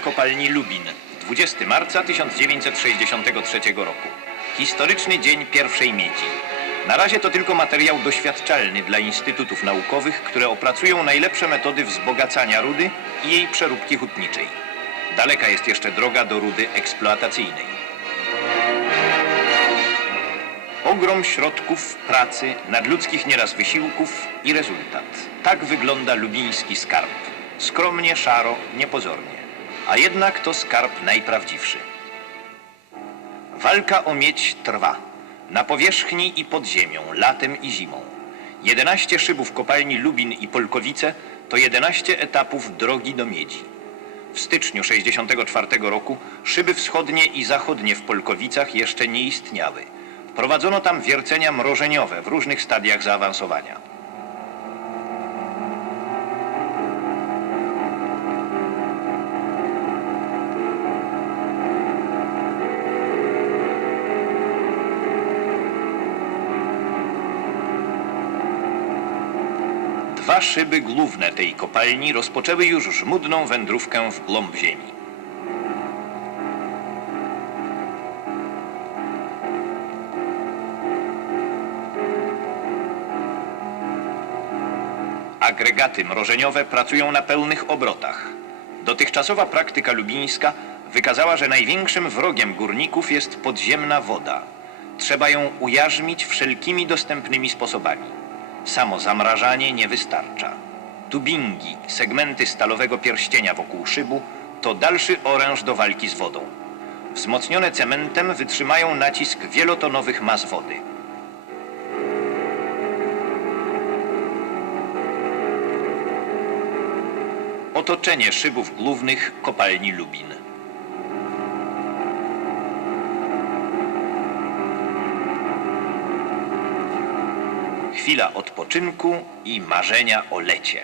kopalni Lubin, 20 marca 1963 roku. Historyczny dzień pierwszej miedzi. Na razie to tylko materiał doświadczalny dla instytutów naukowych, które opracują najlepsze metody wzbogacania rudy i jej przeróbki hutniczej. Daleka jest jeszcze droga do rudy eksploatacyjnej. Ogrom środków, pracy, nadludzkich nieraz wysiłków i rezultat. Tak wygląda lubiński skarb. Skromnie, szaro, niepozornie. A jednak to skarb najprawdziwszy. Walka o miedź trwa. Na powierzchni i pod ziemią, latem i zimą. 11 szybów kopalni Lubin i Polkowice to 11 etapów drogi do miedzi. W styczniu 64 roku szyby wschodnie i zachodnie w Polkowicach jeszcze nie istniały. Prowadzono tam wiercenia mrożeniowe w różnych stadiach zaawansowania. Dwa szyby główne tej kopalni rozpoczęły już żmudną wędrówkę w głąb ziemi. Agregaty mrożeniowe pracują na pełnych obrotach. Dotychczasowa praktyka lubińska wykazała, że największym wrogiem górników jest podziemna woda. Trzeba ją ujarzmić wszelkimi dostępnymi sposobami. Samo zamrażanie nie wystarcza. Tubingi, segmenty stalowego pierścienia wokół szybu to dalszy oręż do walki z wodą. Wzmocnione cementem wytrzymają nacisk wielotonowych mas wody. Otoczenie szybów głównych kopalni Lubin. Chwila odpoczynku i marzenia o lecie.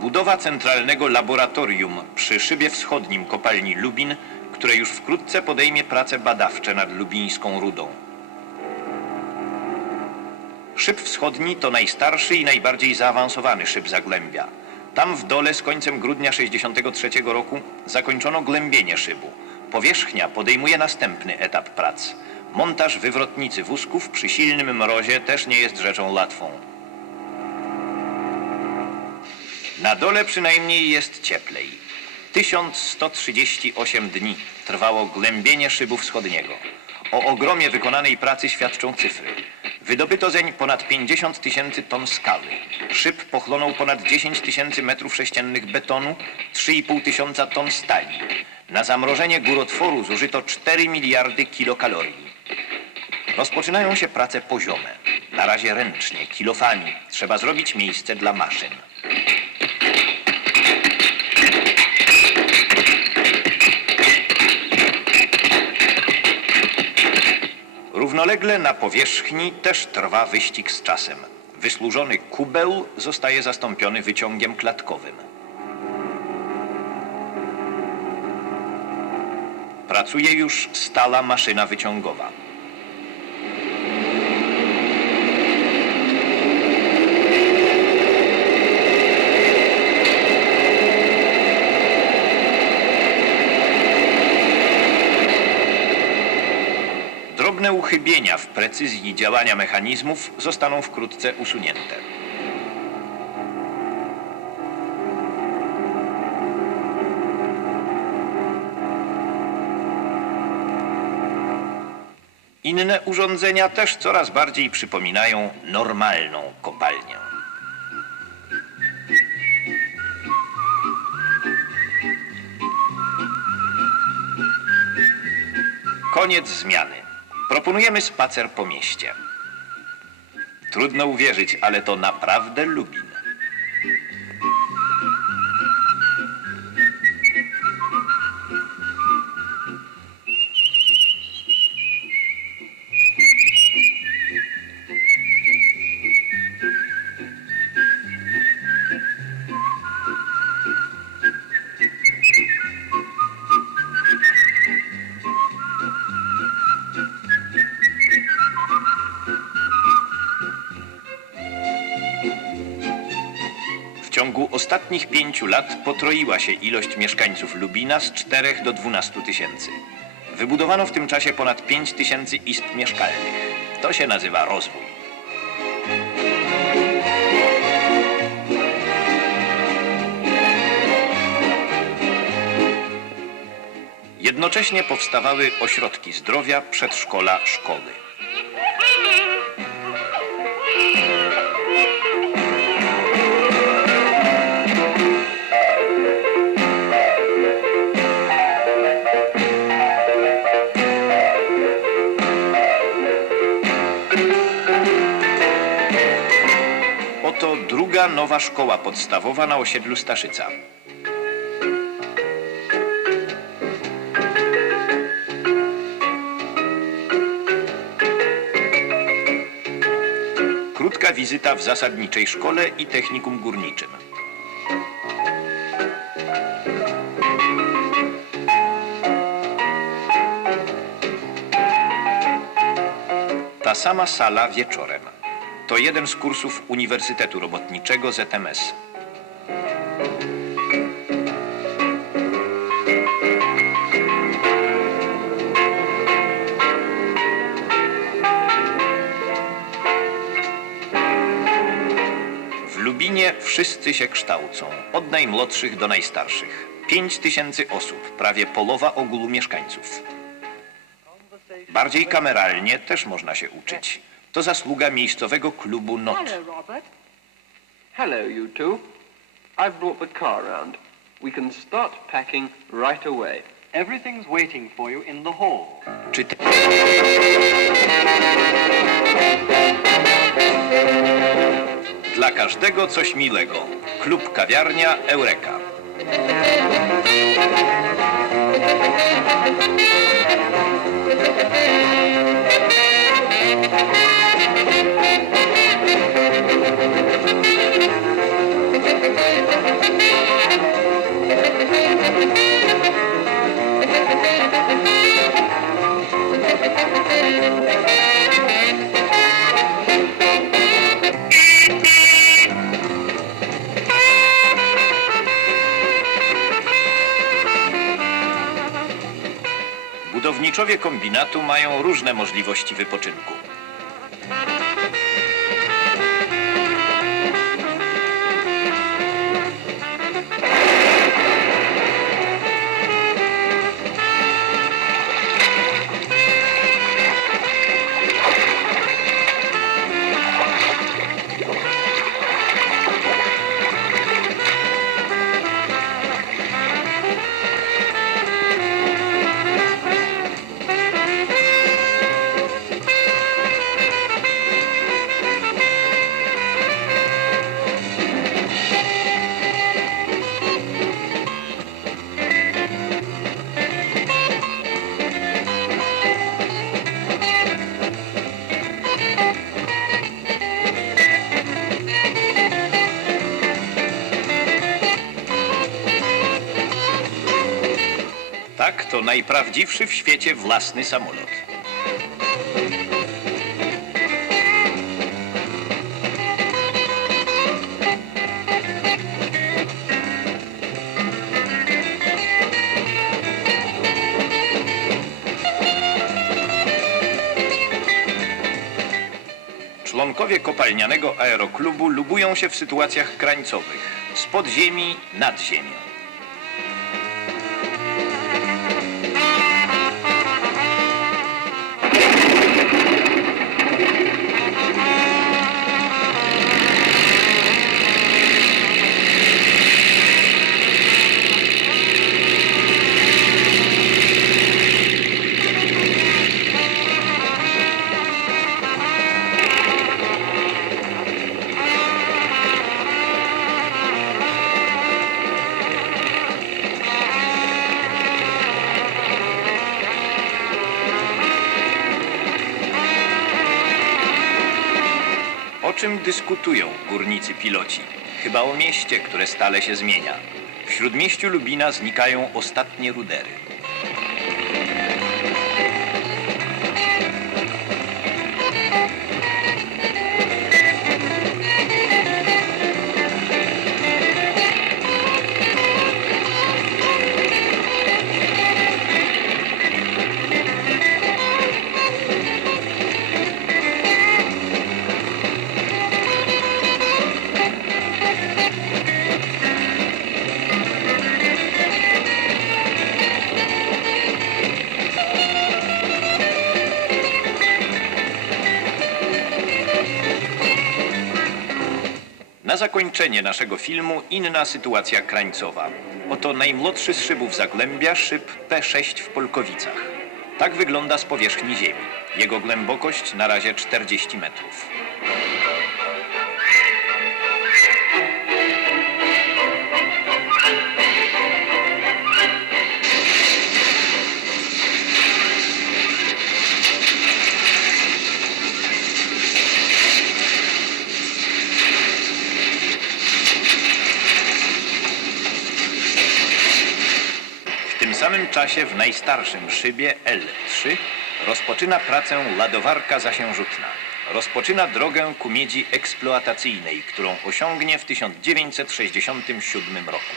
Budowa centralnego laboratorium przy szybie wschodnim kopalni Lubin, które już wkrótce podejmie prace badawcze nad lubińską rudą. Szyb wschodni to najstarszy i najbardziej zaawansowany szyb Zagłębia. Tam w dole z końcem grudnia 63 roku zakończono głębienie szybu. Powierzchnia podejmuje następny etap prac. Montaż wywrotnicy wózków przy silnym mrozie też nie jest rzeczą łatwą. Na dole przynajmniej jest cieplej. 1138 dni trwało głębienie szybu wschodniego. O ogromie wykonanej pracy świadczą cyfry. Wydobyto zeń ponad 50 tysięcy ton skały. Szyb pochłonął ponad 10 tysięcy metrów sześciennych betonu, 3,5 tysiąca ton stali. Na zamrożenie górotworu zużyto 4 miliardy kilokalorii. Rozpoczynają się prace poziome. Na razie ręcznie, kilofami. Trzeba zrobić miejsce dla maszyn. Równolegle na powierzchni też trwa wyścig z czasem. Wysłużony kubeł zostaje zastąpiony wyciągiem klatkowym. Pracuje już stala maszyna wyciągowa. Drobne uchybienia w precyzji działania mechanizmów zostaną wkrótce usunięte. Inne urządzenia też coraz bardziej przypominają normalną kopalnię. Koniec zmiany. Proponujemy spacer po mieście. Trudno uwierzyć, ale to naprawdę Lubin. Ciągu ostatnich pięciu lat potroiła się ilość mieszkańców Lubina z 4 do 12 tysięcy. Wybudowano w tym czasie ponad 5 tysięcy izb mieszkalnych. To się nazywa rozwój. Jednocześnie powstawały ośrodki zdrowia, przedszkola, szkoły. Szkoła podstawowa na osiedlu Staszyca. Krótka wizyta w zasadniczej szkole i technikum górniczym. Ta sama sala wieczorem. To jeden z kursów Uniwersytetu Robotniczego ZMS. W Lubinie wszyscy się kształcą, od najmłodszych do najstarszych. Pięć tysięcy osób, prawie połowa ogółu mieszkańców. Bardziej kameralnie też można się uczyć. To zasługa miejscowego klubu NOT. Hello, Robert. Hello, you two. I've brought the car round. We can start packing right away. Everything's waiting for you in the hall. Czy te... Dla każdego coś miłego. Klub kawiarnia Eureka. Budowniczowie kombinatu mają różne możliwości wypoczynku. Najprawdziwszy w świecie własny samolot. Członkowie kopalnianego aeroklubu lubują się w sytuacjach krańcowych. Z podziemi nad ziemią. Czym dyskutują górnicy piloci? Chyba o mieście, które stale się zmienia. W śródmieściu Lubina znikają ostatnie rudery. Zakończenie naszego filmu inna sytuacja krańcowa. Oto najmłodszy z szybów Zagłębia, szyb P6 w Polkowicach. Tak wygląda z powierzchni ziemi. Jego głębokość na razie 40 metrów. Czasie w najstarszym szybie L3 rozpoczyna pracę ladowarka zasiężutna. Rozpoczyna drogę ku miedzi eksploatacyjnej, którą osiągnie w 1967 roku.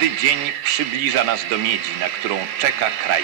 Każdy dzień przybliża nas do miedzi, na którą czeka kraj.